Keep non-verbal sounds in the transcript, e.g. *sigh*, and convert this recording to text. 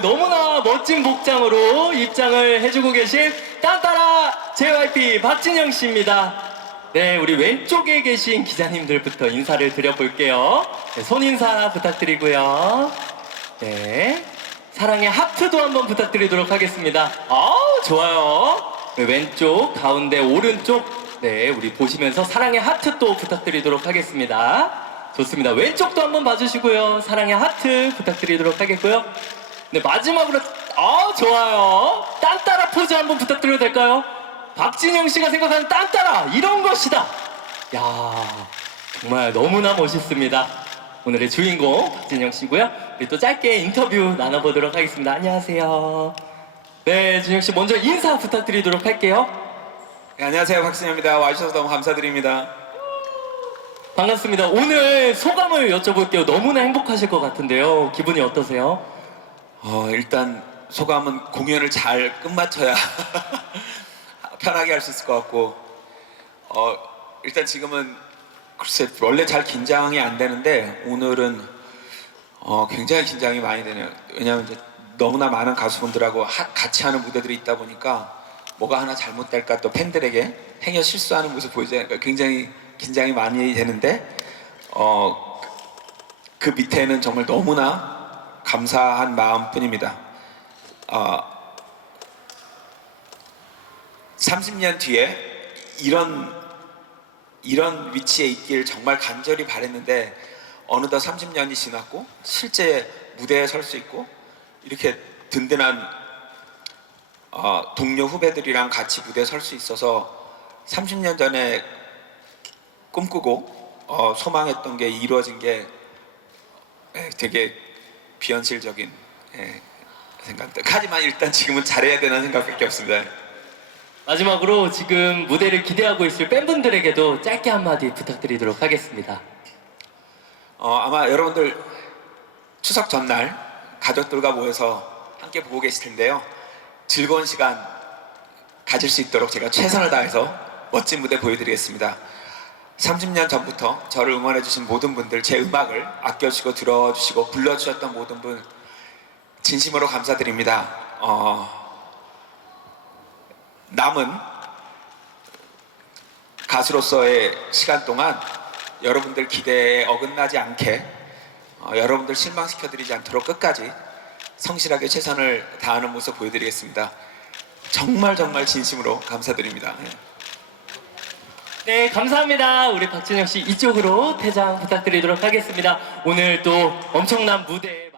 너무나 멋진 복장으로 입장을 해주고 계신 딴따라 JYP 박진영 씨입니다. 네, 우리 왼쪽에 계신 기자님들부터 인사를 드려볼게요. 네, 손인사 부탁드리고요. 네. 사랑의 하트도 한번 부탁드리도록 하겠습니다. 아 좋아요. 네, 왼쪽, 가운데, 오른쪽. 네, 우리 보시면서 사랑의 하트 또 부탁드리도록 하겠습니다. 좋습니다. 왼쪽도 한번 봐주시고요. 사랑의 하트 부탁드리도록 하겠고요. 네, 마지막으로, 아 좋아요. 딴따라 포즈 한번 부탁드려도 될까요? 박진영 씨가 생각하는 딴따라, 이런 것이다. 야 정말 너무나 멋있습니다. 오늘의 주인공 박진영 씨고요. 우리 또 짧게 인터뷰 나눠보도록 하겠습니다. 안녕하세요. 네, 진영 씨 먼저 인사 부탁드리도록 할게요. 네, 안녕하세요 박진영입니다. 와주셔서 너무 감사드립니다. 반갑습니다. 오늘 소감을 여쭤볼게요. 너무나 행복하실 것 같은데요. 기분이 어떠세요? 어, 일단 소감은 공연을 잘 끝마쳐야 *laughs* 편하게 할 수 있을 것 같고 어, 일단 지금은 글쎄 원래 잘 긴장이 안 되는데 오늘은 어, 굉장히 긴장이 많이 되네요. 왜냐하면 이제 너무나 많은 가수분들하고 하- 같이 하는 무대들이 있다 보니까 뭐가 하나 잘못될까 또 팬들에게 행여 실수하는 모습 보이지 않을까 굉장히 긴장이 많이 되는데 어, 그 밑에는 정말 너무나 감사한 마음뿐입니다. 어, 30년 뒤에 이런 이런 위치에 있길 정말 간절히 바랬는데 어느덧 30년이 지났고 실제 무대에 설 수 있고 이렇게 든든한 어, 동료 후배들이랑 같이 무대에 설 수 있어서 30년 전에 꿈꾸고 어, 소망했던 게 이루어진 게 예, 되게 비현실적인 예, 생각들. 하지만 일단 지금은 잘해야 되는 생각밖에 없습니다. 마지막으로 지금 무대를 기대하고 있을 팬분들에게도 짧게 한마디 부탁드리도록 하겠습니다. 어, 아마 여러분들 추석 전날 가족들과 모여서 함께 보고 계실 텐데요. 즐거운 시간 가질 수 있도록 제가 최선을 다해서 멋진 무대 보여드리겠습니다. 30년 전부터 저를 응원해주신 모든 분들, 제 음악을 아껴주시고 들어주시고 불러주셨던 모든 분 진심으로 감사드립니다. 어, 남은 가수로서의 시간 동안 여러분들 기대에 어긋나지 않게 어, 여러분들 실망시켜드리지 않도록 끝까지 성실하게 최선을 다하는 모습 보여드리겠습니다. 정말 정말 진심으로 감사드립니다. 네. 네, 감사합니다. 우리 박진영 씨 이쪽으로 퇴장 부탁드리도록 하겠습니다. 오늘 또 엄청난 무대.